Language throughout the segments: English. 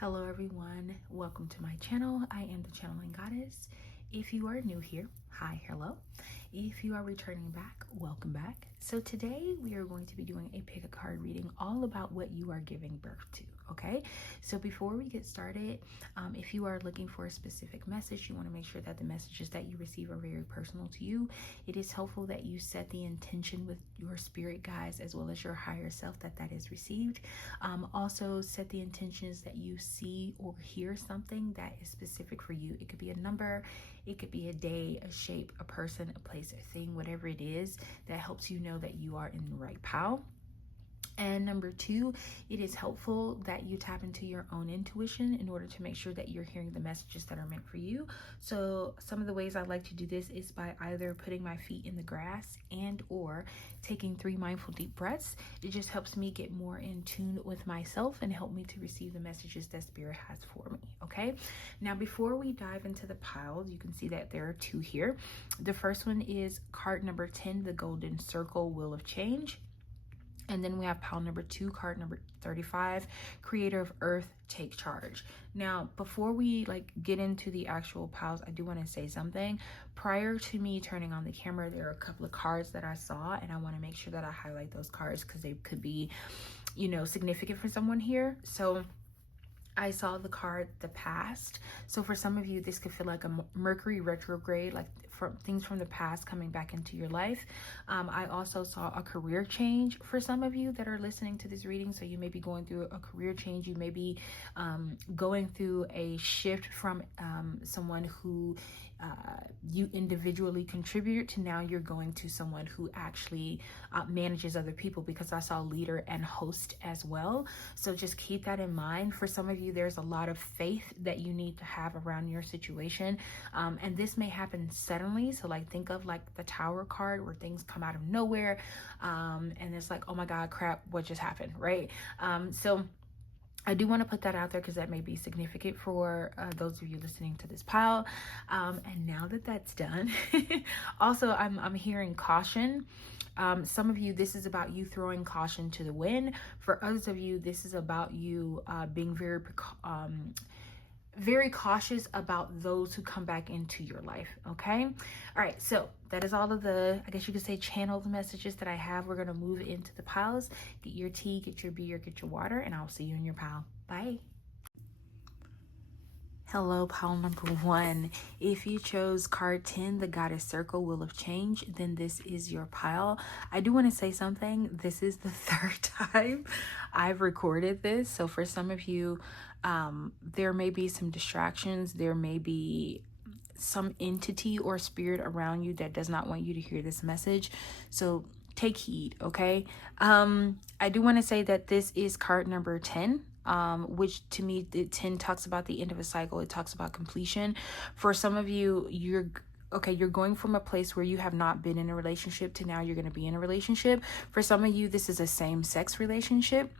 Hello everyone, welcome to my channel. I am the Channeling Goddess. If you are new here, hi, hello. If you are returning back, welcome back. So today we are going to be doing a pick a card reading all about what you are giving birth to, okay? So before we get started, if you are looking for a specific message, you want to make sure that the messages that you receive are very personal to you. It is helpful that you set the intention with your spirit guides as well as your higher self that is received. Also set the intentions that you see or hear something that is specific for you. It could be a number, it could be a day, a shape, a person, a place, a thing, whatever it is that helps you know that you are in the right pile. And number two, it is helpful that you tap into your own intuition in order to make sure that you're hearing the messages that are meant for you. So some of the ways I like to do this is by either putting my feet in the grass and or taking 3 mindful deep breaths. It just helps me get more in tune with myself and help me to receive the messages that Spirit has for me, okay? Now, before we dive into the piles, you can see that there are 2 here. The first one is card number 10, the Golden Circle, Wheel of Change. And then we have pile number 2, card number 35, Creator of Earth, Take Charge. Now, before we get into the actual piles, I do want to say something. Prior to me turning on the camera, there are a couple of cards that I saw, and I want to make sure that I highlight those cards because they could be, significant for someone here. So I saw the card, the past. So for some of you, this could feel like a Mercury retrograde, like things from the past coming back into your life. I also saw a career change for some of you that are listening to this reading. So you may be going through a career change. You may be going through a shift from someone who you individually contribute to now you're going to someone who actually manages other people, because I saw leader and host as well. So just keep that in mind. For some of you, there's a lot of faith that you need to have around your situation, and this may happen suddenly. So think of the Tower card, where things come out of nowhere, and it's like, oh my god, crap, what just happened, right? So I do want to put that out there because that may be significant for those of you listening to this pile. And now that that's done, also I'm hearing caution. Some of you, this is about you throwing caution to the wind. For others of you, this is about you being very cautious about those who come back into your life, okay? All right, so that is all of the, I guess you could say, channeled messages that I have. We're going to move into the piles. Get your tea, get your beer, get your water, and I'll see you in your pile. Bye. Hello, pile number 1. If you chose card 10, the Goddess Circle, Wheel of Change, then this is your pile. I do want to say something. This is the 3rd time I've recorded this. So for some of you, there may be some distractions. There may be some entity or spirit around you that does not want you to hear this message. So take heed, okay? I do want to say that this is card number 10. Which to me, the 10 talks about the end of a cycle. It talks about completion. For some of you, you're going from a place where you have not been in a relationship to now you're going to be in a relationship. For some of you, this is a same-sex relationship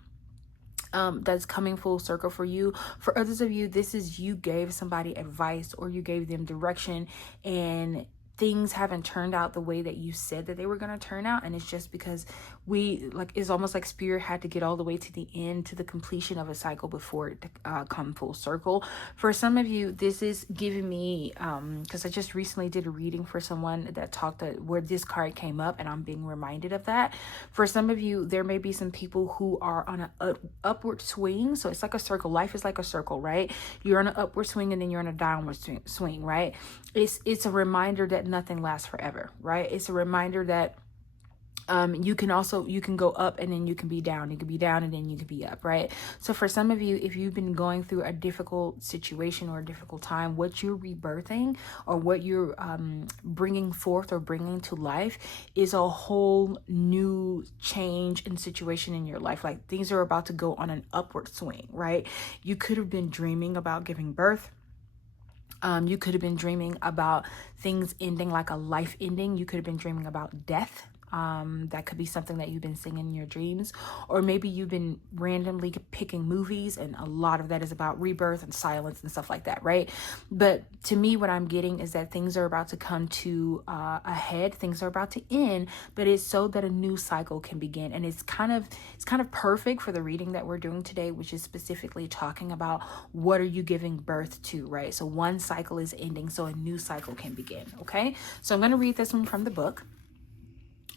that's coming full circle for you. For others of you, this is you gave somebody advice or you gave them direction and things haven't turned out the way that you said that they were going to turn out, and it's just because it's almost like Spirit had to get all the way to the end, to the completion of a cycle before it come full circle. For some of you, this is giving me because I just recently did a reading for someone that talked where this card came up, and I'm being reminded of that. For some of you, there may be some people who are on an upward swing. So it's like a circle. Life is like a circle, right? You're on an upward swing and then you're on a downward swing, right? It's a reminder that nothing lasts forever, right? It's a reminder that you can go up and then you can be down. You can be down and then you can be up, right? So for some of you, if you've been going through a difficult situation or a difficult time, what you're rebirthing or what you're bringing forth or bringing to life is a whole new change in situation in your life. Like things are about to go on an upward swing, right? You could have been dreaming about giving birth. You could have been dreaming about things ending, like a life ending. You could have been dreaming about death. That could be something that you've been seeing in your dreams, or maybe you've been randomly picking movies, and a lot of that is about rebirth and silence and stuff like that, right? But to me, what I'm getting is that things are about to come to a head. Things are about to end, but it's so that a new cycle can begin. And it's kind of perfect for the reading that we're doing today, which is specifically talking about what are you giving birth to, right? So one cycle is ending, so a new cycle can begin. Okay, so I'm going to read this one from the book.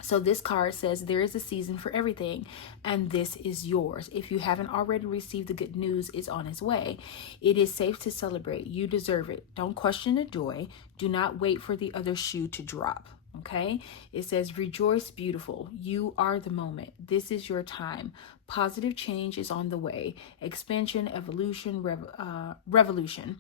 So this card says, there is a season for everything, and this is yours. If you haven't already received the good news, it's on its way. It is safe to celebrate. You deserve it. Don't question the joy. Do not wait for the other shoe to drop. Okay, it says, rejoice, beautiful. You are the moment. This is your time. Positive change is on the way. Expansion, evolution, revolution.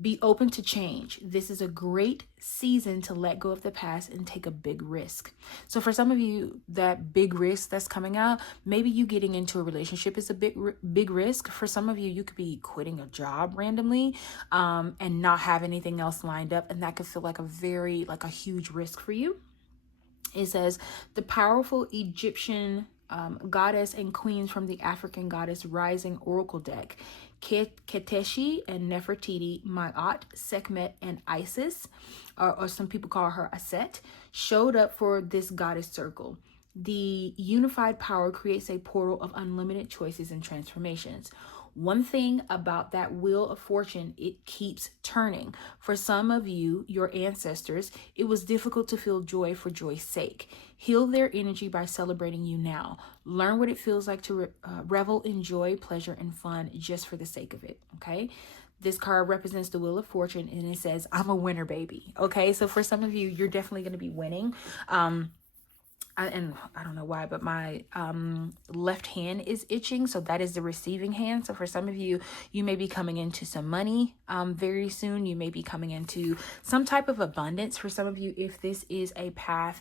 Be open to change. This is a great season to let go of the past and take a big risk. So for some of you, that big risk that's coming out, maybe you getting into a relationship is a big risk. For some of you, you could be quitting a job randomly and not have anything else lined up. And that could feel like a huge risk for you. It says, the powerful Egyptian goddess and queens from the African goddess rising oracle deck, Keteshi and Nefertiti, Maat, Sekhmet, and Isis, or some people call her Aset, showed up for this goddess circle. The unified power creates a portal of unlimited choices and transformations. One thing about that wheel of fortune, it keeps turning. For some of you, your ancestors, it was difficult to feel joy for joy's sake. Heal their energy by celebrating you now. Learn what it feels like to revel in joy, pleasure, and fun just for the sake of it, okay? This card represents the wheel of fortune, and it says, I'm a winner, baby, okay? So for some of you, you're definitely going to be winning. And I don't know why, but my left hand is itching. So that is the receiving hand. So for some of you, you may be coming into some money very soon. You may be coming into some type of abundance. For some of you, if this is a path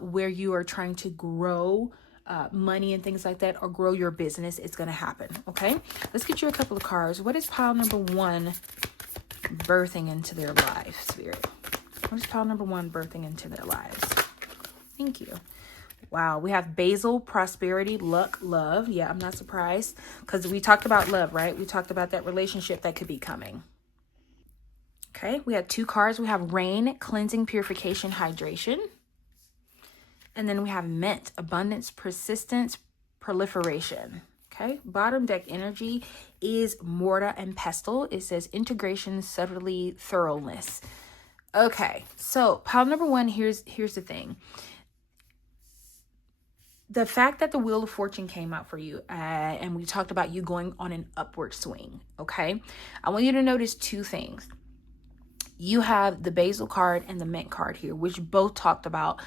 where you are trying to grow money and things like that, or grow your business, it's going to happen. Okay, let's get you a couple of cards. What is pile number one birthing into their life, Spirit? What is pile number one birthing into their lives? Thank you. Wow, we have basil, prosperity, luck, love. Yeah, I'm not surprised because we talked about love, right? We talked about that relationship that could be coming. Okay, we have two cards. We have rain, cleansing, purification, hydration. And then we have mint, abundance, persistence, proliferation. Okay, bottom deck energy is mortar and pestle. It says integration, subtlety, thoroughness. Okay, so pile number one, here's the thing. The fact that the Wheel of Fortune came out for you, and we talked about you going on an upward swing, okay? I want you to notice two things. You have the Basil card and the Mint card here, which both talked about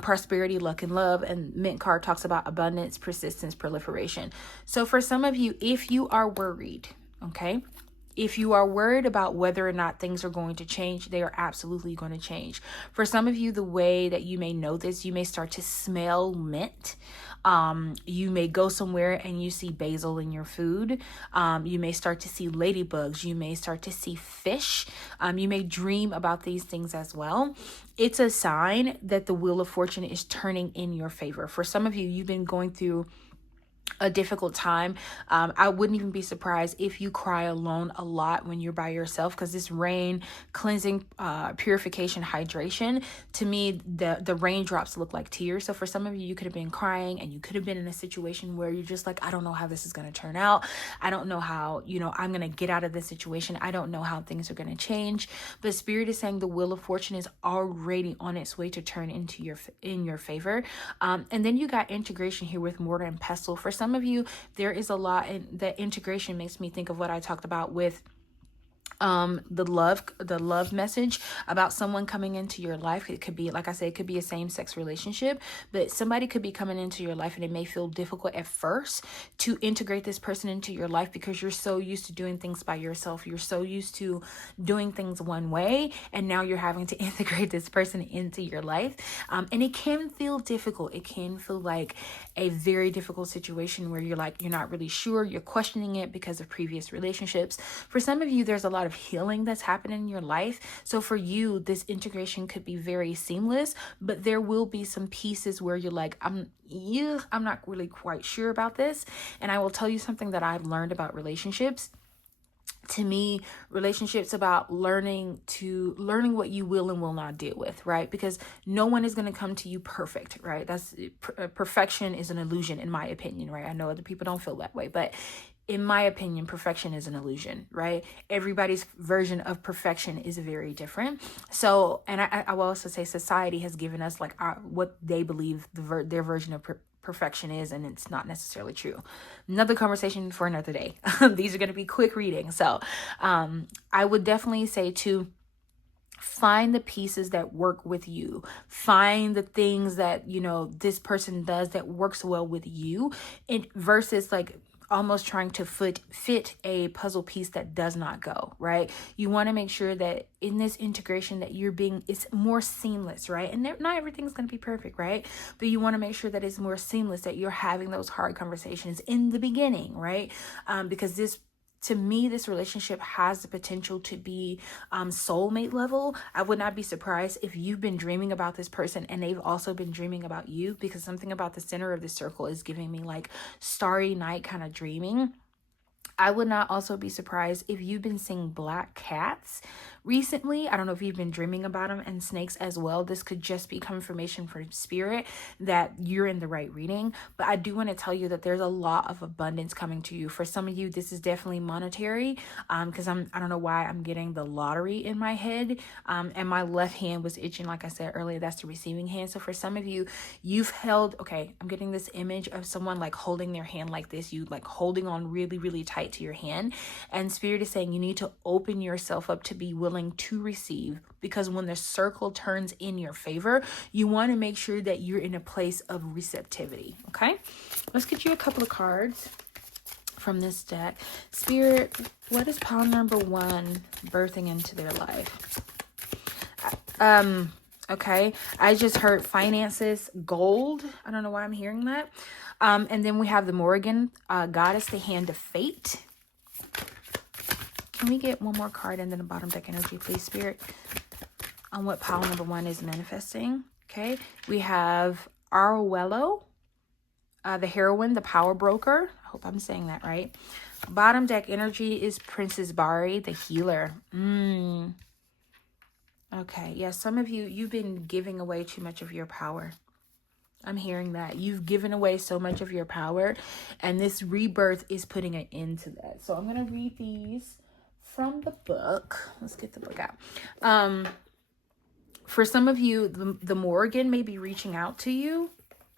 prosperity, luck, and love. And Mint card talks about abundance, persistence, proliferation. So for some of you, if you are worried, okay? If you are worried about whether or not things are going to change, they are absolutely going to change. For some of you, the way that you may know this, you may start to smell mint. You may go somewhere and you see basil in your food. You may start to see ladybugs. You may start to see fish. You may dream about these things as well. It's a sign that the Wheel of Fortune is turning in your favor. For some of you, you've been going through a difficult time. I wouldn't even be surprised if you cry alone a lot when you're by yourself, because this rain, cleansing, purification, hydration, to me, the raindrops look like tears. So for some of you, you could have been crying, and you could have been in a situation where you're just like, I don't know how this is going to turn out. I don't know how, I'm going to get out of this situation. I don't know how things are going to change. But Spirit is saying the Wheel of Fortune is already on its way to turn in your favor. And then you got integration here with mortar and pestle. For some of you, there is a lot, and that integration makes me think of what I talked about with the love message about someone coming into your life. It could be, like I said, it could be a same-sex relationship, but somebody could be coming into your life, and it may feel difficult at first to integrate this person into your life because you're so used to doing things by yourself. You're so used to doing things one way, and now you're having to integrate this person into your life. And it can feel difficult. It can feel like a very difficult situation where you're not really sure. You're questioning it because of previous relationships. For some of you, there's a lot of of healing that's happening in your life. So for you, this integration could be very seamless, but there will be some pieces where you're like, I'm not really quite sure about this. And I will tell you something that I've learned about relationships. To me, relationships about learning what you will and will not deal with, right? Because no one is going to come to you perfect, right? Perfection is an illusion, in my opinion, right? I know other people don't feel that way, but in my opinion, perfection is an illusion, right? Everybody's version of perfection is very different. So, and I will also say society has given us like what they believe their version of perfection is, and it's not necessarily true. Another conversation for another day. These are going to be quick reading. So I would definitely say to find the pieces that work with you. Find the things that, this person does that works well with you, and versus like almost trying to fit a puzzle piece that does not go, right? You want to make sure that in this integration that it's more seamless, right? And not everything's going to be perfect, right? But you want to make sure that it's more seamless, that you're having those hard conversations in the beginning, right? Because to me, this relationship has the potential to be soulmate level. I would not be surprised if you've been dreaming about this person and they've also been dreaming about you, because something about the center of the circle is giving me like starry night kind of dreaming. I would not also be surprised if you've been seeing black cats recently. I don't know if you've been dreaming about them, and snakes as well. This could just be confirmation from spirit that you're in the right reading. But I do want to tell you that there's a lot of abundance coming to you. For some of you, this is definitely monetary, because I don't know why I'm getting the lottery in my head, and my left hand was itching. Like I said earlier, that's the receiving hand. So for some of you, I'm getting this image of someone like holding their hand like this, you like holding on really, really tight to your hand, and spirit is saying you need to open yourself up to be willing to receive, because when the circle turns in your favor, you want to make sure that you're in a place of receptivity. Okay, let's get you a couple of cards from this deck. Spirit, what is pile number 1 birthing into their life? Okay, I just heard finances, gold. I don't know why I'm hearing that. And then we have the Morrigan goddess, the hand of fate. Can we get one more card and then the bottom deck energy, please, Spirit, on what pile number 1 is manifesting? Okay, we have Arwello, the heroine, the power broker. I hope I'm saying that right. Bottom deck energy is Princess Bari, the healer. Okay, yeah, some of you've been giving away too much of your power. I'm hearing that. You've given away so much of your power, and this rebirth is putting an end to that. So I'm going to read these from the book. Let's get the book out. For some of you, the Morrigan may be reaching out to you.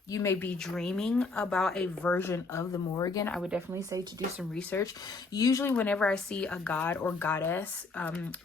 You may be dreaming about a version of the Morrigan. I would definitely say to do some research. Usually whenever I see a god or goddess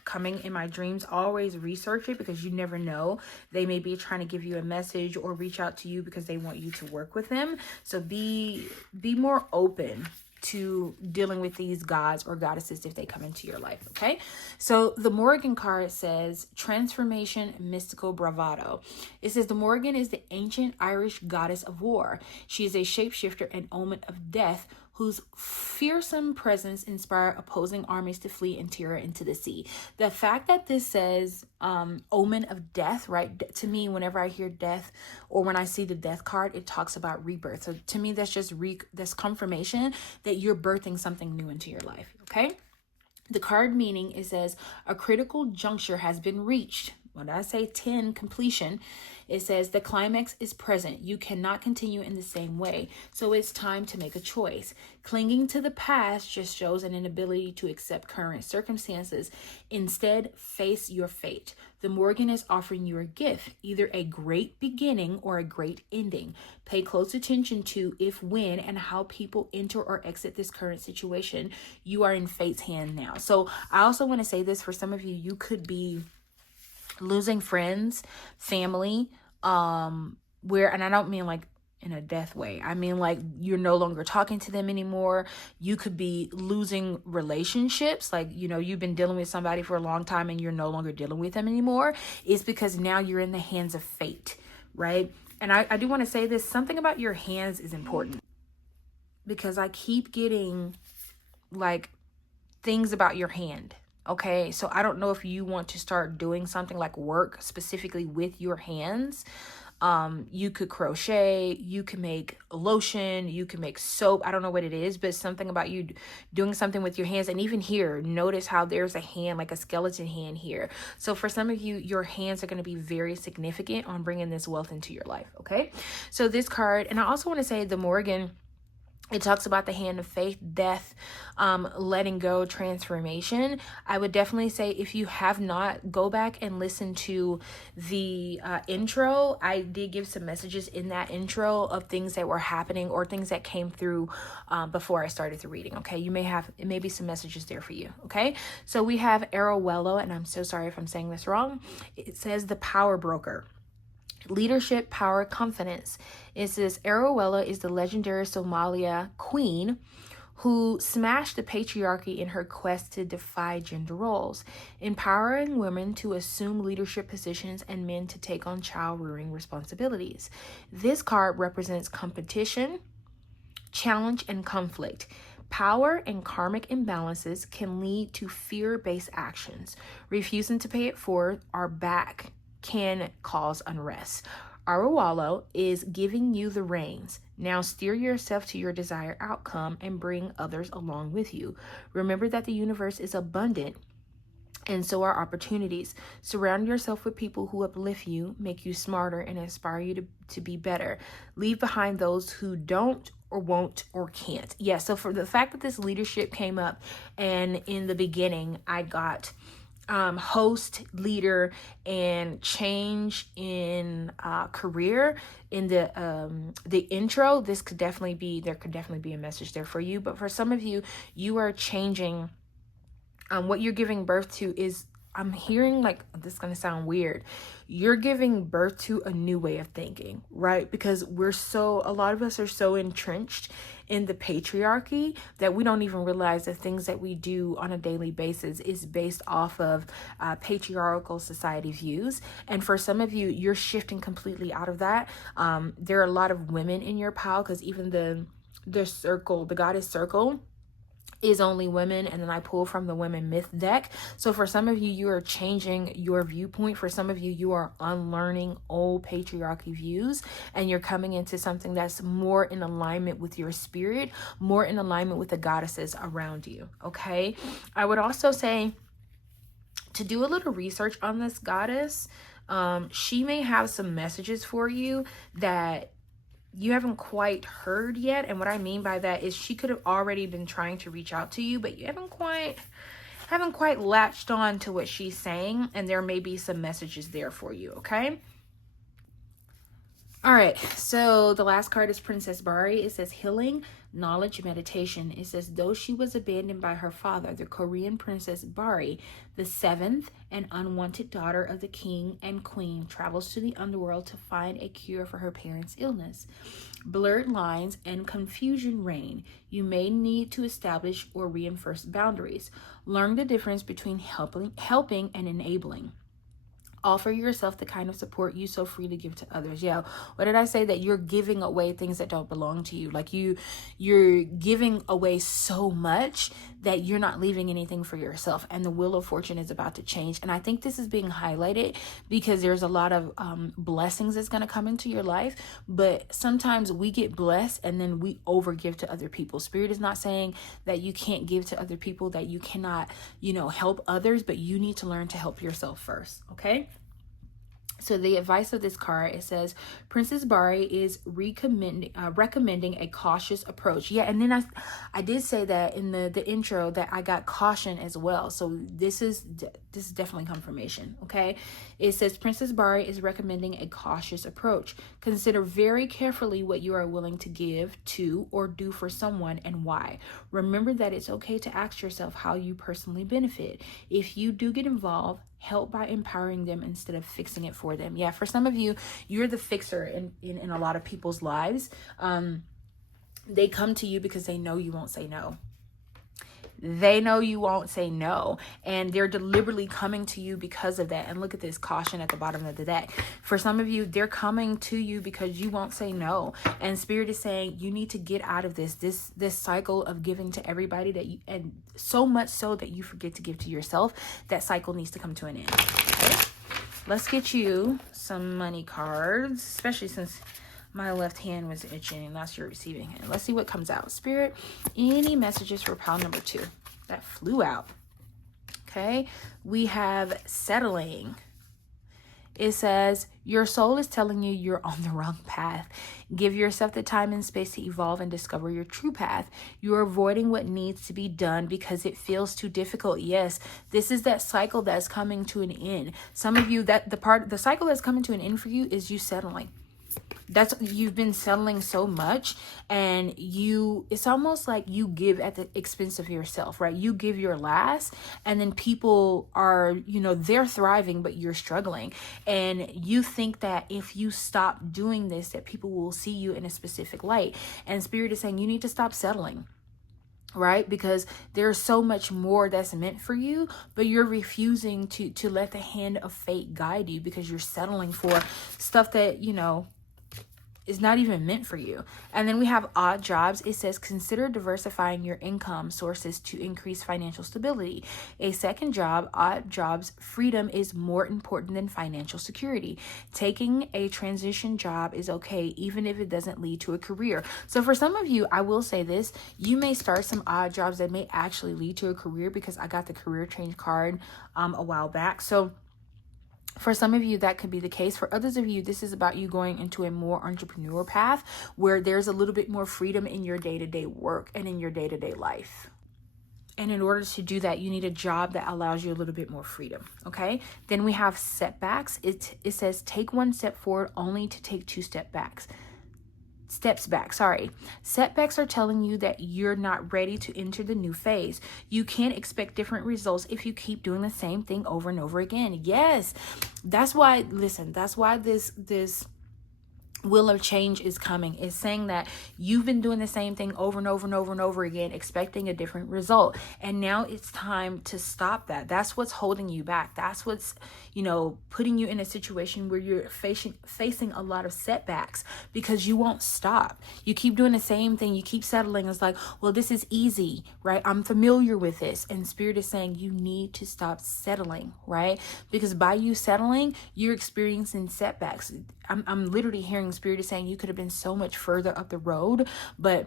coming in my dreams, always research it, because you never know. They may be trying to give you a message or reach out to you because they want you to work with them. So be more open to dealing with these gods or goddesses if they come into your life. Okay, so the Morrigan card says transformation, mystical bravado. It says the Morrigan is the ancient Irish goddess of war. She is a shapeshifter and omen of death, whose fearsome presence inspired opposing armies to flee in terror into the sea. The fact that this says omen of death, right? To me, whenever I hear death or when I see the death card, it talks about rebirth. So to me, that's just that's confirmation that you're birthing something new into your life, okay? The card meaning, it says a critical juncture has been reached. When I say 10, completion, it says the climax is present. You cannot continue in the same way. So it's time to make a choice. Clinging to the past just shows an inability to accept current circumstances. Instead, face your fate. The Morrigan is offering you a gift, either a great beginning or a great ending. Pay close attention to if, when, and how people enter or exit this current situation. You are in fate's hand now. So I also want to say this, for some of you, you could be losing friends, family, and I don't mean like in a death way. I mean like you're no longer talking to them anymore. You could be losing relationships, like, you've been dealing with somebody for a long time and you're no longer dealing with them anymore. It's because now you're in the hands of fate, right? And I do want to say this, something about your hands is important, because I keep getting like things about your hand. Okay, so I don't know if you want to start doing something like work specifically with your hands. You could crochet, you can make lotion, you can make soap. I don't know what it is, but something about you doing something with your hands. And even here, notice how there's a hand, like a skeleton hand here. So for some of you, your hands are going to be very significant on bringing this wealth into your life. Okay, so this card, and I also want to say the Morgan, it talks about the hand of faith, death, letting go, transformation. I would definitely say if you have not, go back and listen to the intro. I did give some messages in that intro of things that were happening or things that came through before I started the reading. Okay, you may have, it may be some messages there for you. Okay, so we have Arowello, and I'm so sorry if I'm saying this wrong. It says the power broker. Leadership, power, confidence. It says Arowella is the legendary Somalia queen who smashed the patriarchy in her quest to defy gender roles, empowering women to assume leadership positions and men to take on child-rearing responsibilities. This card represents competition, challenge, and conflict. Power and karmic imbalances can lead to fear-based actions. Refusing to pay it forward or back can cause unrest. Arowalo is giving you the reins. Now steer yourself to your desired outcome and bring others along with you. Remember that the universe is abundant, and so are opportunities. Surround yourself with people who uplift you, make you smarter, and inspire you to be better. Leave behind those who don't or won't or can't. Yeah, so for the fact that this leadership came up, and in the beginning I got host, leader, and change in career in the intro, this could definitely be, there could definitely be a message there for you. But for some of you, you are changing. What you're giving birth to is, I'm hearing, like, this is going to sound weird. You're giving birth to a new way of thinking, right? Because a lot of us are so entrenched in the patriarchy that we don't even realize the things that we do on a daily basis is based off of patriarchal society views. And for some of you, you're shifting completely out of that. There are a lot of women in your pile, because even the circle, the goddess circle, is only women, and then I pull from the women myth deck. So for some of you, you are changing your viewpoint. For some of you, you are unlearning old patriarchy views, and you're coming into something that's more in alignment with your spirit, more in alignment with the goddesses around you. Okay, I would also say to do a little research on this goddess. She may have some messages for you that you haven't quite heard yet. And what I mean by that is she could have already been trying to reach out to you, but you haven't quite latched on to what she's saying, and there may be some messages there for you. Okay, all right, so the last card is Princess Bari. It says healing, knowledge, meditation. It says, though she was abandoned by her father, the Korean princess Bari, the seventh and unwanted daughter of the king and queen, travels to the underworld to find a cure for her parents' illness. Blurred lines and confusion reign. You may need to establish or reinforce boundaries. Learn the difference between helping and enabling. Offer yourself the kind of support you so freely give to others. Yeah, what did I say? That you're giving away things that don't belong to you. Like you're giving away so much that you're not leaving anything for yourself. And the wheel of fortune is about to change. And I think this is being highlighted because there's a lot of blessings that's going to come into your life. But sometimes we get blessed and then we overgive to other people. Spirit is not saying that you can't give to other people, that you cannot, help others, but you need to learn to help yourself first. Okay. So the advice of this card, it says, Princess Bari is recommending a cautious approach. Yeah, and then I did say that in the intro that I got caution as well. So this is definitely confirmation, okay? It says, Princess Bari is recommending a cautious approach. Consider very carefully what you are willing to give to or do for someone and why. Remember that it's okay to ask yourself how you personally benefit. If you do get involved, help by empowering them instead of fixing it for them. Yeah, for some of you, you're the fixer in a lot of people's lives. They come to you because they know you won't say no. They know you won't say no, and they're deliberately coming to you because of that. And look at this caution at the bottom of the deck. For some of you, they're coming to you because you won't say no. And Spirit is saying you need to get out of this cycle of giving to everybody, that you, and so much so that you forget to give to yourself. That cycle needs to come to an end. Okay? Let's get you some money cards, especially since my left hand was itching and that's your receiving hand. Let's see what comes out. Spirit, any messages for pile number 2? That flew out. Okay. We have settling. It says, your soul is telling you you're on the wrong path. Give yourself the time and space to evolve and discover your true path. You're avoiding what needs to be done because it feels too difficult. Yes, this is that cycle that's coming to an end. Some of you, the cycle that's coming to an end for you is you settling. You've been settling so much, and it's almost like you give at the expense of yourself, right? You give your last, and then people are, they're thriving, but you're struggling. And you think that if you stop doing this, that people will see you in a specific light. And Spirit is saying you need to stop settling. Right? Because there's so much more that's meant for you, but you're refusing to let the hand of fate guide you because you're settling for stuff that, is not even meant for you. And then we have odd jobs. It says, consider diversifying your income sources to increase financial stability. A second job, odd jobs, freedom is more important than financial security. Taking a transition job is okay, even if it doesn't lead to a career. So for some of you, I will say this, you may start some odd jobs that may actually lead to a career, because I got the career change card a while back. So for some of you, that could be the case. For others of you, this is about you going into a more entrepreneur path where there's a little bit more freedom in your day-to-day work and in your day-to-day life. And in order to do that, you need a job that allows you a little bit more freedom. Okay. Then we have setbacks. It says take one step forward only to take two steps back. Setbacks are telling you that you're not ready to enter the new phase. You can't expect different results if you keep doing the same thing over and over again. Yes. That's why this wheel of change is coming. It's saying that you've been doing the same thing over and over and over and over again, expecting a different result. And now it's time to stop that. That's what's holding you back. That's what's, putting you in a situation where you're facing a lot of setbacks because you won't stop. You keep doing the same thing. You keep settling. It's like, well, this is easy, right? I'm familiar with this. And Spirit is saying you need to stop settling, right? Because by you settling, you're experiencing setbacks. I'm literally hearing Spirit is saying you could have been so much further up the road, but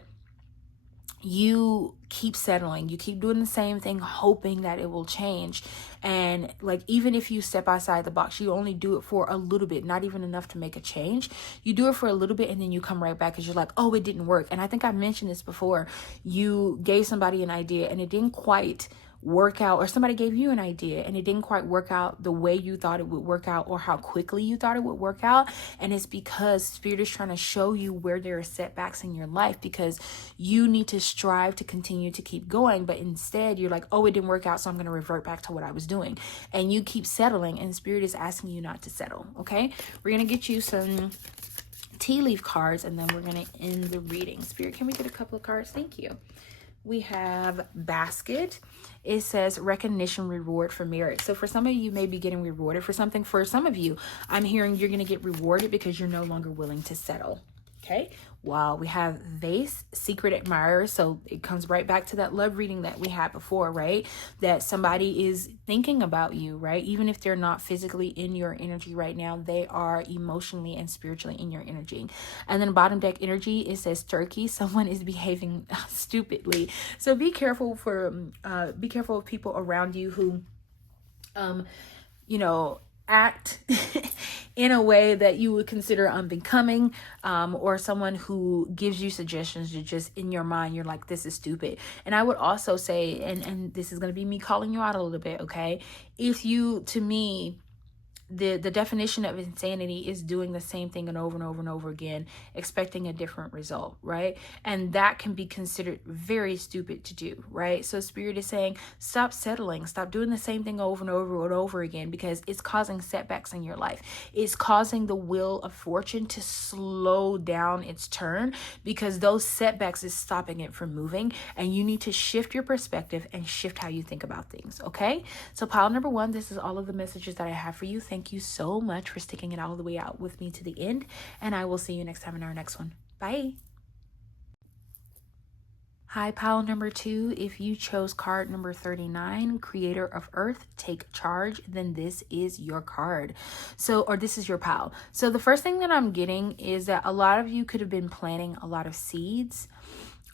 you keep settling. You keep doing the same thing, hoping that it will change. And even if you step outside the box, you only do it for a little bit, not even enough to make a change. You do it for a little bit and then you come right back because you're like, oh, it didn't work. And I think I mentioned this before. You gave somebody an idea and it didn't quite work out, or somebody gave you an idea and it didn't quite work out the way you thought it would work out or how quickly you thought it would work out. And it's because Spirit is trying to show you where there are setbacks in your life, because you need to strive to continue to keep going. But instead you're like, oh, it didn't work out, so I'm going to revert back to what I was doing. And you keep settling, and Spirit is asking you not to settle. Okay. We're going to get you some tea leaf cards and then we're going to end the reading. Spirit, can we get a couple of cards? Thank you. We have basket. It says recognition, reward for merit. So for some of you, may be getting rewarded for something. For some of you, I'm hearing you're going to get rewarded because you're no longer willing to settle. Okay. Wow. We have vase, secret admirer. So it comes right back to that love reading that we had before, right? That somebody is thinking about you, right? Even if they're not physically in your energy right now, they are emotionally and spiritually in your energy. And then bottom deck energy, it says turkey. Someone is behaving stupidly. So be careful of people around you who, act in a way that you would consider unbecoming, or someone who gives you suggestions, you're just in your mind, you're like, this is stupid. And I would also say, and this is going to be me calling you out a little bit, okay? If you, to me, the definition of insanity is doing the same thing and over again, expecting a different result, right? And that can be considered very stupid to do, right? So Spirit is saying, stop settling, stop doing the same thing over and over again, because it's causing setbacks in your life. It's causing the wheel of fortune to slow down its turn, because those setbacks is stopping it from moving, and you need to shift your perspective and shift how you think about things, okay? So pile number 1, this is all of the messages that I have for you. Thank you so much for sticking it all the way out with me to the end, and I will see you next time in our next one. Bye. Hi, pile number 2. If you chose card number 39, Creator of Earth, Take Charge, then this is your card. Or this is your pile. So the first thing that I'm getting is that a lot of you could have been planting a lot of seeds.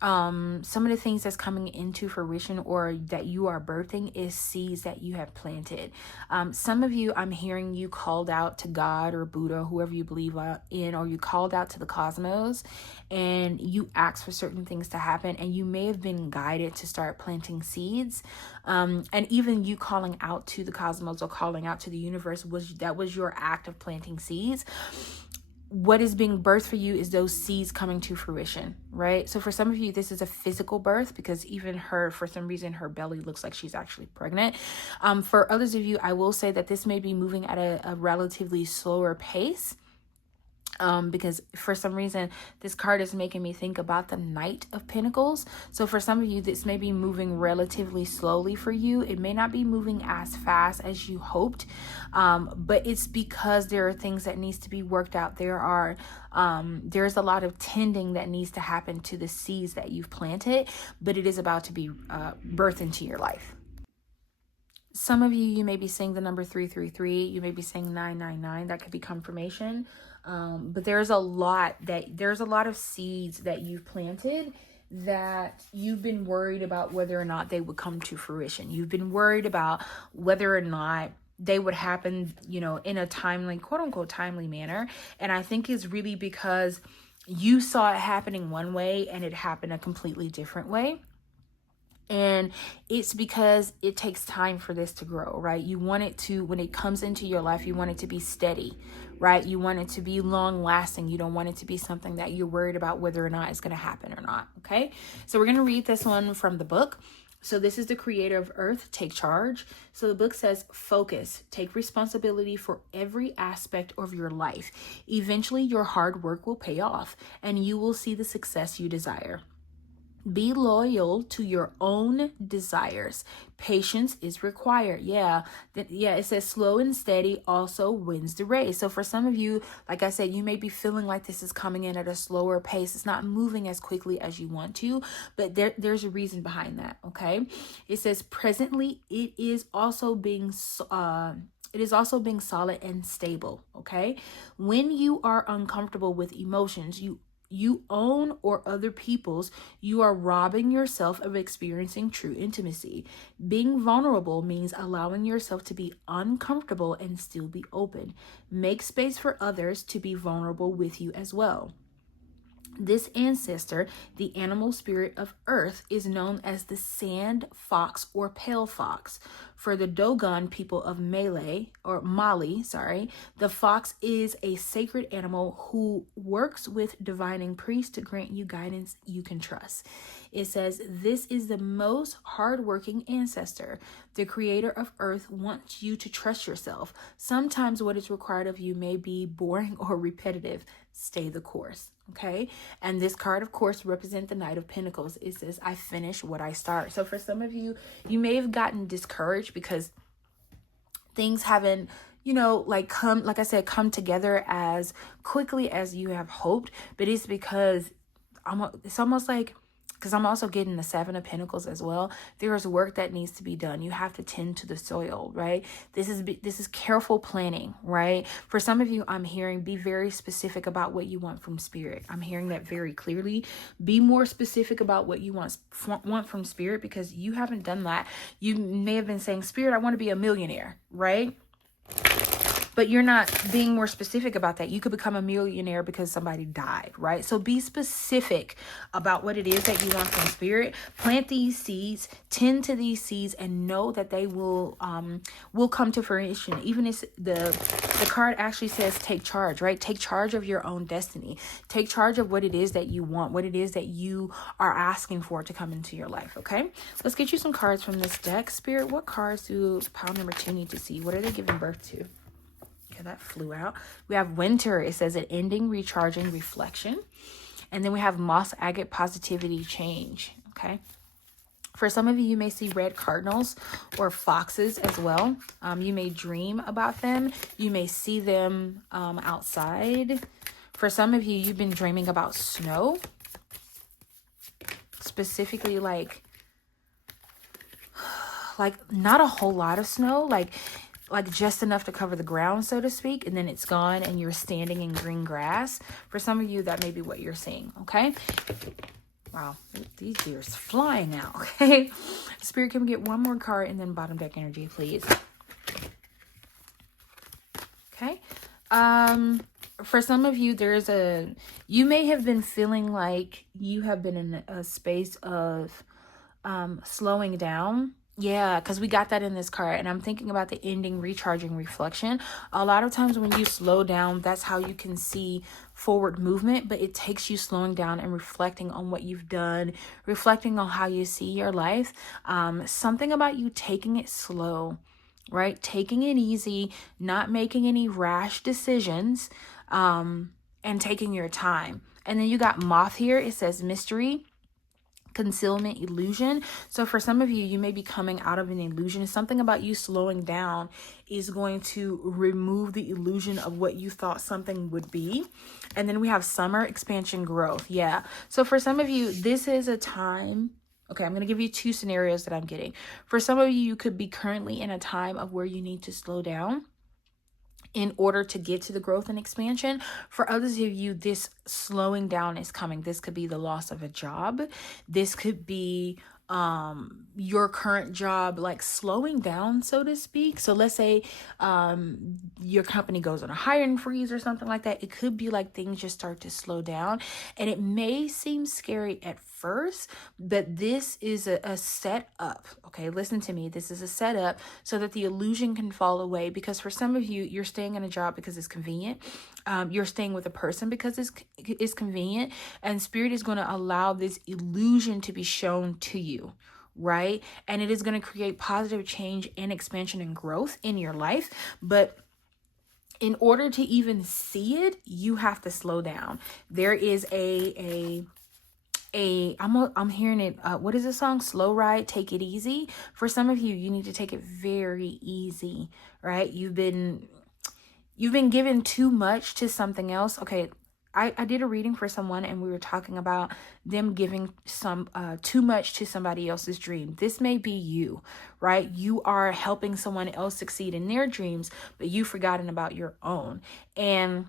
Some of the things that's coming into fruition or that you are birthing is seeds that you have planted. Some of you, I'm hearing you called out to God or Buddha, whoever you believe in, or you called out to the cosmos and you asked for certain things to happen, and you may have been guided to start planting seeds. And even you calling out to the cosmos or calling out to the universe was your act of planting seeds. What is being birthed for you is those seeds coming to fruition, right? So for some of you, this is a physical birth, because even her, for some reason, her belly looks like she's actually pregnant. For others of you, I will say that this may be moving at a relatively slower pace. Because for some reason, this card is making me think about the Knight of Pentacles. So for some of you, this may be moving relatively slowly for you. It may not be moving as fast as you hoped, but it's because there are things that needs to be worked out. There's a lot of tending that needs to happen to the seeds that you've planted, but it is about to be birthed into your life. Some of you may be saying the number 333. You may be saying 999. That could be confirmation. But there's a lot of seeds that you've planted that you've been worried about whether or not they would come to fruition. You've been worried about whether or not they would happen, in a timely, quote unquote, timely manner. And I think it's really because you saw it happening one way and it happened a completely different way. And it's because it takes time for this to grow, right? You want it to, when it comes into your life, you want it to be steady, right? You want it to be long lasting. You don't want it to be something that you're worried about whether or not it's going to happen or not. Okay. So we're going to read this one from the book. So this is the Creator of Earth, Take Charge. So the book says, focus, take responsibility for every aspect of your life. Eventually your hard work will pay off and you will see the success you desire. Be loyal to your own desires. Patience is required. It says slow and steady also wins the race. So for some of you, like I said, you may be feeling like this is coming in at a slower pace. It's not moving as quickly as you want to, but there's a reason behind that, okay? It says presently it is also being solid and stable, okay? When you are uncomfortable with emotions, you own or other people's, you are robbing yourself of experiencing true intimacy. Being vulnerable means allowing yourself to be uncomfortable and still be open. Make space for others to be vulnerable with you as well. This ancestor, the animal spirit of earth, is known as the sand fox or pale fox. For the Dogon people of Mali, the fox is a sacred animal who works with divining priests to grant you guidance you can trust. It says, this is the most hardworking ancestor. The Creator of Earth wants you to trust yourself. Sometimes what is required of you may be boring or repetitive. Stay the course. Okay. And this card, of course, represents the Knight of Pentacles. It says, I finish what I start. So for some of you, you may have gotten discouraged because things haven't, come together as quickly as you have hoped. But it's because it's almost like, because I'm also getting the Seven of Pentacles as well. There is work that needs to be done. You have to tend to the soil, right? This is careful planning, right? For some of you, I'm hearing be very specific about what you want from Spirit. I'm hearing that very clearly. Be more specific about what you want from Spirit, because you haven't done that. You may have been saying, Spirit, I want to be a millionaire, right? but you're not being more specific about that. You could become a millionaire because somebody died, right? So be specific about what it is that you want from spirit. Plant these seeds, tend to these seeds, and know that they will come to fruition. Even if the card actually says take charge, right? Take charge of your own destiny. Take charge of what it is that you want, what it is that you are asking for to come into your life, okay? Let's get you some cards from this deck. Spirit, what cards do pile number 2 need to see? What are they giving birth to? Okay, that flew out. We have winter. It says an ending, recharging, reflection. And then we have moss agate, positivity, change, okay? For some of you, you may see red cardinals or foxes as well. You may dream about them. You may see them outside. For some of you, you've been dreaming about snow. Specifically, like not a whole lot of snow, like just enough to cover the ground, so to speak, and then it's gone and you're standing in green grass. For some of you, that may be what you're seeing, okay? Wow, these deers flying out, okay? Spirit, can we get one more card and then bottom deck energy, please? Okay. For some of you, you may have been feeling like you have been in a space of slowing down. Yeah, because we got that in this card, and I'm thinking about the ending, recharging, reflection. A lot of times when you slow down, that's how you can see forward movement, but it takes you slowing down and reflecting on what you've done, reflecting on how you see your life. Something about you taking it slow, right? Taking it easy, not making any rash decisions, and taking your time. And then you got moth here. It says mystery, concealment, illusion. So for some of you, you may be coming out of an illusion. Something about you slowing down is going to remove the illusion of what you thought something would be. And then we have summer, expansion, growth. Yeah. So for some of you, this is a time. Okay, I'm going to give you 2 scenarios that I'm getting. For some of you, you could be currently in a time of where you need to slow down in order to get to the growth and expansion. For others of you, this slowing down is coming. This could be the loss of a job. This could be your current job like slowing down, so to speak. So let's say your company goes on a hiring freeze or something like that. It could be like things just start to slow down, and it may seem scary at first, but this is a setup. Okay, listen to me. This is a setup so that the illusion can fall away, because for some of you, you're staying in a job because it's convenient. You're staying with a person because it's convenient, and spirit is going to allow this illusion to be shown to you, right? And it is going to create positive change and expansion and growth in your life. But in order to even see it, you have to slow down. There is I'm hearing it. What is the song? Slow Ride, Take It Easy. For some of you, you need to take it very easy, right? You've been given too much to something else. Okay, I did a reading for someone, and we were talking about them giving too much to somebody else's dream. This may be you, right? You are helping someone else succeed in their dreams, but you've forgotten about your own. And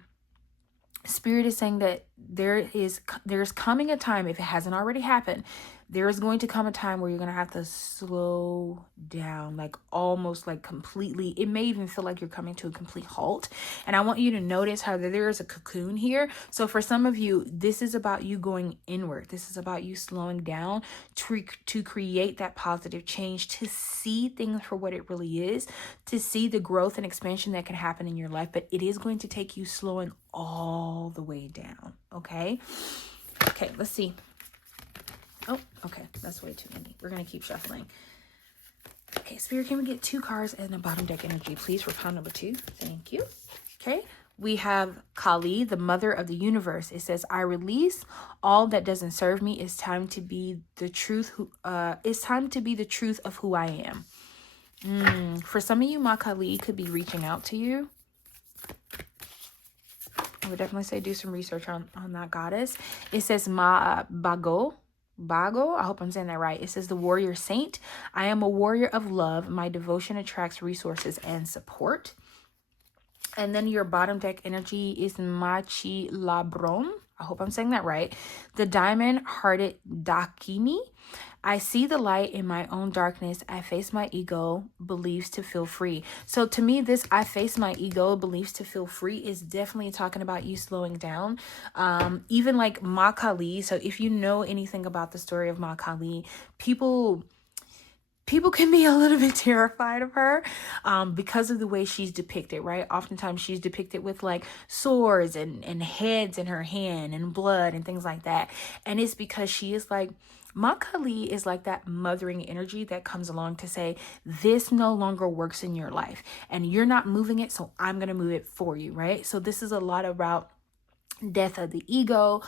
Spirit is saying that there's coming a time, if it hasn't already happened, there is going to come a time where you're going to have to slow down, like almost like completely. It may even feel like you're coming to a complete halt. And I want you to notice how there is a cocoon here. So for some of you, this is about you going inward. This is about you slowing down to create that positive change, to see things for what it really is, to see the growth and expansion that can happen in your life. But it is going to take you slowing all the way down. Okay, let's see. Oh, okay, that's way too many. We're going to keep shuffling. Okay, Spirit, can we get 2 cards and a bottom deck energy, please, for pile number 2? Thank you. Okay, we have Kali, the mother of the universe. It says, I release all that doesn't serve me. It's time to be the truth. It's time to be the truth of who I am. For some of you, Ma Kali could be reaching out to you. I would definitely say do some research on that goddess. It says Ma Bago, I hope I'm saying that right. It says the warrior saint. I am a warrior of love. My devotion attracts resources and support. And then your bottom deck energy is Machi Labron. I hope I'm saying that right. The diamond hearted Dakini. I see the light in my own darkness. I face my ego beliefs to feel free. So to me, this I face my ego beliefs to feel free is definitely talking about you slowing down. Even like Ma Kali. So if you know anything about the story of Ma Kali, people can be a little bit terrified of her because of the way she's depicted, right? Oftentimes she's depicted with like swords and heads in her hand and blood and things like that. And it's because she is like, Ma Kali is like that mothering energy that comes along to say, this no longer works in your life and you're not moving it, so I'm going to move it for you, right? So this is a lot about death of the ego,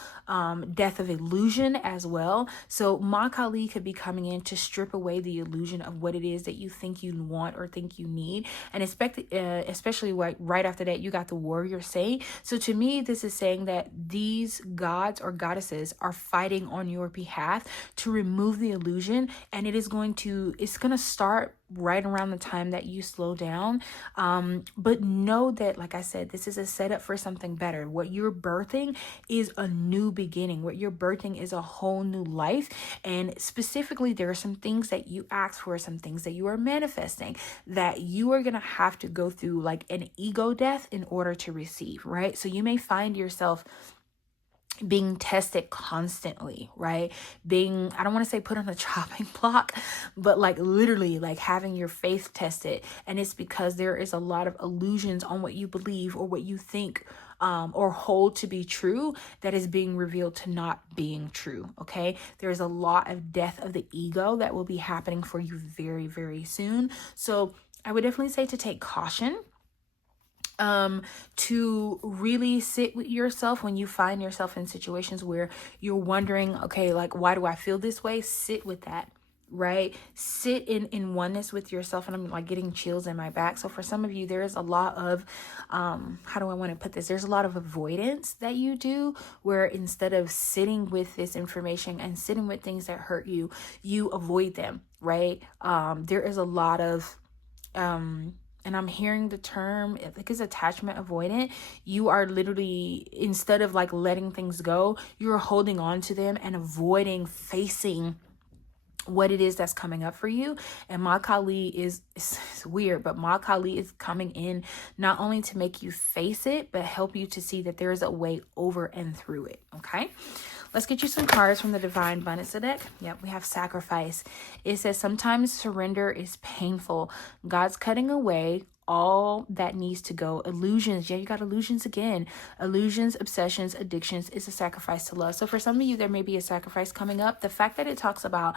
death of illusion as well. So Ma Kali could be coming in to strip away the illusion of what it is that you think you want or think you need. And especially right after that, you got the warrior saint. So to me, this is saying that these gods or goddesses are fighting on your behalf to remove the illusion. And it's going to start right around the time that you slow down. But know that, like I said, this is a setup for something better. What you're birthing is a new beginning. What you're birthing is a whole new life. And specifically, there are some things that you ask for, some things that you are manifesting that you are going to have to go through like an ego death in order to receive, right? So you may find yourself being tested constantly, right? I don't want to say put on a chopping block, but like literally like having your faith tested. And it's because there is a lot of illusions on what you believe or what you think or hold to be true that is being revealed to not being true. Okay. There's a lot of death of the ego that will be happening for you very, very soon. So I would definitely say to take caution, to really sit with yourself when you find yourself in situations where you're wondering, okay, like, why do I feel this way? Sit with that, right? Sit in oneness with yourself. And I'm like getting chills in my back. So for some of you, there is a lot of, how do I want to put this? There's a lot of avoidance that you do where instead of sitting with this information and sitting with things that hurt you, you avoid them, right? There is a lot of, and I'm hearing the term, I think it's attachment avoidant. You are literally, instead of like letting things go, you're holding on to them and avoiding facing what it is that's coming up for you. And Ma Kali is weird, but Ma Kali is coming in not only to make you face it, but help you to see that there is a way over and through it. Okay. Let's get you some cards from the Divine Abundance deck. Yep, we have sacrifice. It says sometimes surrender is painful. God's cutting away all that needs to go. Illusions. Yeah, you got illusions again. Illusions, obsessions, addictions is a sacrifice to love. So for some of you, there may be a sacrifice coming up. The fact that it talks about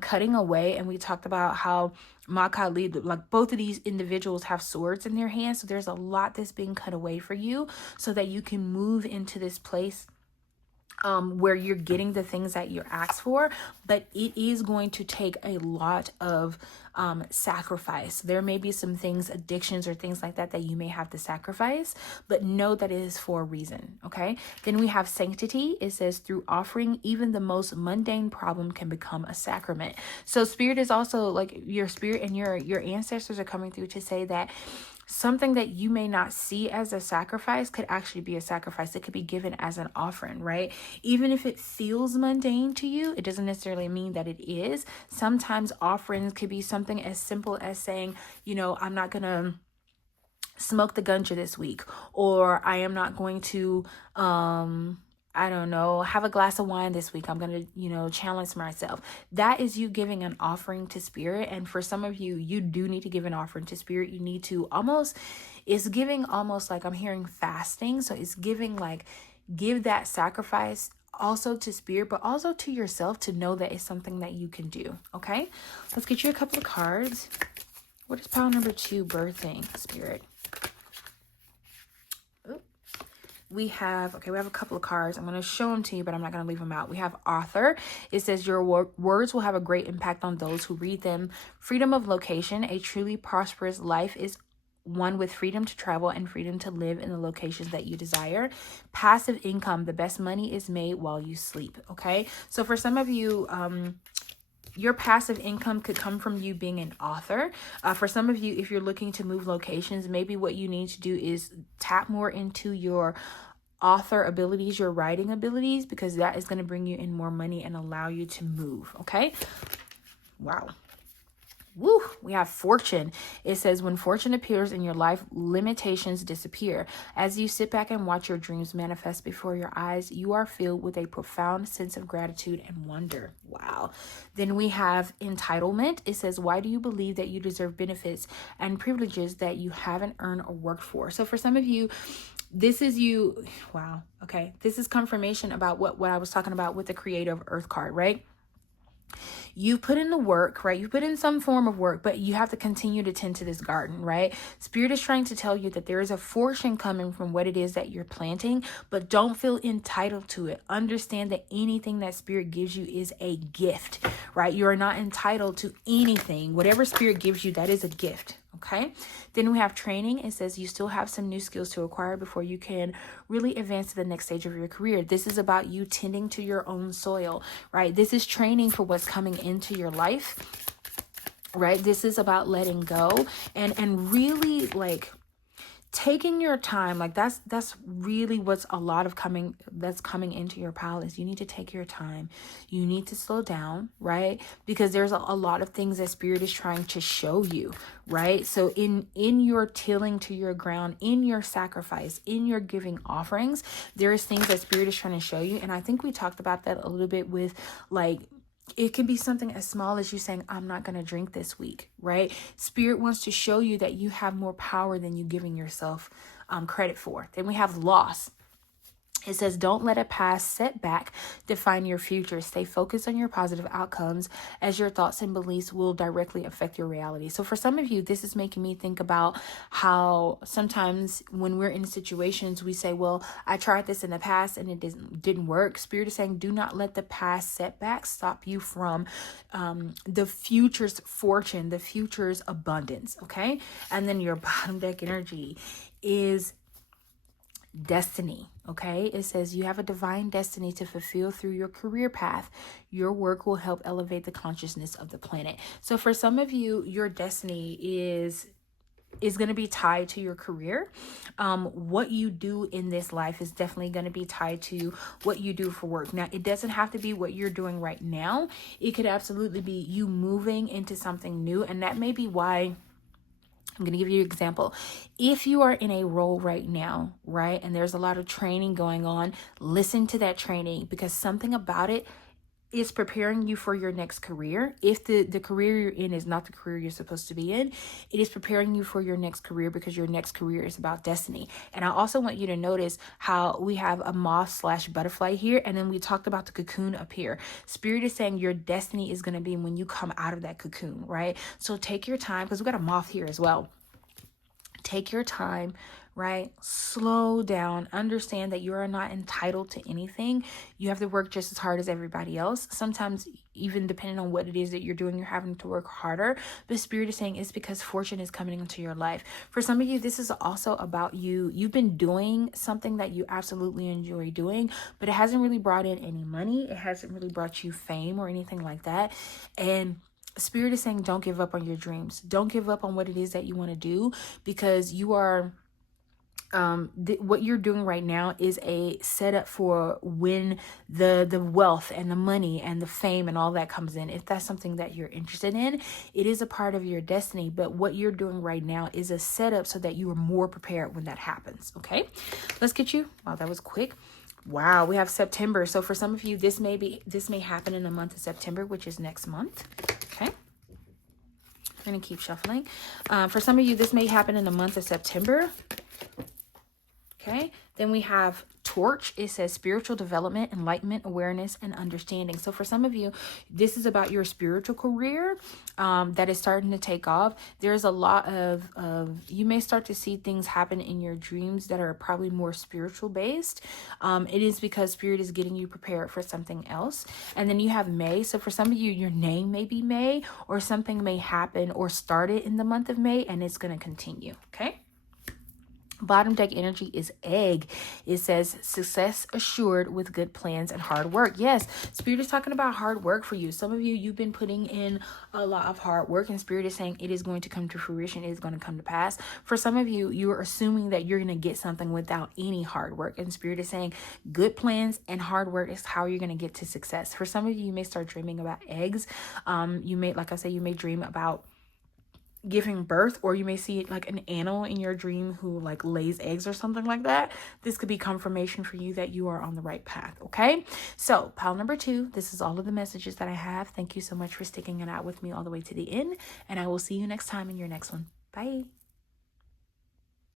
cutting away, and we talked about how Ma Kali, like both of these individuals have swords in their hands. So there's a lot that's being cut away for you so that you can move into this place where you're getting the things that you're asked for, but it is going to take a lot of sacrifice. There may be some things, addictions or things like that you may have to sacrifice, but know that it is for a reason. Okay. Then we have sanctity. It says through offering, even the most mundane problem can become a sacrament. So spirit is also like your spirit and your ancestors are coming through to say that something that you may not see as a sacrifice could actually be a sacrifice. It could be given as an offering, right? Even if it feels mundane to you, it doesn't necessarily mean that it is. Sometimes offerings could be something as simple as saying, you know, I'm not going to smoke the ganja this week, or I am not going to, I don't know, have a glass of wine this week. I'm going to, challenge myself. That is you giving an offering to spirit. And for some of you, you do need to give an offering to spirit. You need to it's giving almost like I'm hearing fasting. So it's giving like, give that sacrifice also to spirit, but also to yourself to know that it's something that you can do. Okay. Let's get you a couple of cards. What is pile number 2 birthing, spirit? We have a couple of cards. I'm going to show them to you, but I'm not going to leave them out. We have author. It says your words will have a great impact on those who read them. Freedom of location. A truly prosperous life is one with freedom to travel and freedom to live in the locations that you desire. Passive income. The best money is made while you sleep. Okay. So for some of you, your passive income could come from you being an author. For some of you, if you're looking to move locations, maybe what you need to do is tap more into your author abilities, your writing abilities, because that is going to bring you in more money and allow you to move. Okay. Wow. Woo, we have fortune. It says when fortune appears in your life, limitations disappear. As you sit back and watch your dreams manifest before your eyes, you are filled with a profound sense of gratitude and wonder. Wow. Then we have entitlement. It says, why do you believe that you deserve benefits and privileges that you haven't earned or worked for? So for some of you, this is you. Wow. Okay. This is confirmation about what I was talking about with the creative earth card, right? You put in the work, right? You put in some form of work, but you have to continue to tend to this garden, right? Spirit is trying to tell you that there is a fortune coming from what it is that you're planting, but don't feel entitled to it. Understand that anything that Spirit gives you is a gift, right? You are not entitled to anything. Whatever Spirit gives you, that is a gift. Okay. Then we have training. It says you still have some new skills to acquire before you can really advance to the next stage of your career. This is about you tending to your own soil, right? This is training for what's coming into your life, right? This is about letting go and really like taking your time. Like that's really what's a lot of that's coming into your palace. You need to take your time. You need to slow down, right? Because there's a lot of things that Spirit is trying to show you, right? So in your tilling to your ground, in your sacrifice, in your giving offerings, there is things that Spirit is trying to show you. And I think we talked about that a little bit with like, it could be something as small as you saying, I'm not going to drink this week, right? Spirit wants to show you that you have more power than you giving yourself credit for. Then we have loss. It says, don't let a past setback define your future. Stay focused on your positive outcomes, as your thoughts and beliefs will directly affect your reality. So for some of you, this is making me think about how sometimes when we're in situations, we say, well, I tried this in the past and it didn't work. Spirit is saying, do not let the past setbacks stop you from the future's fortune, the future's abundance. Okay. And then your bottom deck energy is destiny. Okay. It says you have a divine destiny to fulfill through your career path. Your work will help elevate the consciousness of the planet. So for some of you, your destiny is going to be tied to your career. What you do in this life is definitely going to be tied to what you do for work. Now, it doesn't have to be what you're doing right now. It could absolutely be you moving into something new. And that may be why I'm going to give you an example. If you are in a role right now, right, and there's a lot of training going on, listen to that training, because something about it is preparing you for your next career. If the career you're in is not the career you're supposed to be in, it is preparing you for your next career, because your next career is about destiny. And I also want you to notice how we have a moth/butterfly here, and then we talked about the cocoon up here. Spirit is saying your destiny is going to be when you come out of that cocoon, right? So take your time, because we got a moth here as well. Take your time, right? Slow down. Understand that you are not entitled to anything. You have to work just as hard as everybody else. Sometimes, even depending on what it is that you're doing, you're having to work harder. But Spirit is saying it's because fortune is coming into your life. For some of you, this is also about you. You've been doing something that you absolutely enjoy doing, but it hasn't really brought in any money. It hasn't really brought you fame or anything like that. And Spirit is saying, don't give up on your dreams. Don't give up on what it is that you want to do, because you are, what you're doing right now is a setup for when the wealth and the money and the fame and all that comes in. If that's something that you're interested in, it is a part of your destiny. But what you're doing right now is a setup so that you are more prepared when that happens. Okay, let's get you. Wow, that was quick. Wow, we have September. So for some of you, this may happen in the month of September, which is next month. Okay. I'm going to keep shuffling. For some of you, this may happen in the month of September. Okay. Then we have Torch. It says spiritual development, enlightenment, awareness, and understanding. So for some of you, this is about your spiritual career that is starting to take off. There's a lot of you may start to see things happen in your dreams that are probably more spiritual based. It is because Spirit is getting you prepared for something else. And then you have May. So for some of you, your name may be May, or something may happen or started in the month of May, and it's going to continue. Okay. Bottom deck energy is egg. It says success assured with good plans and hard work. Yes, Spirit is talking about hard work for you. Some of you, you've been putting in a lot of hard work, and Spirit is saying it is going to come to fruition. It is going to come to pass. For some of you, you're assuming that you're going to get something without any hard work, and Spirit is saying good plans and hard work is how you're going to get to success. For some of you, you may start dreaming about eggs. You may, like I said, you may dream about giving birth, or you may see like an animal in your dream who like lays eggs or something like that. This could be confirmation for you that you are on the right path. Okay, so pile number 2, this is all of the messages that I have. Thank you so much for sticking it out with me all the way to the end, and I will see you next time in your next one. Bye.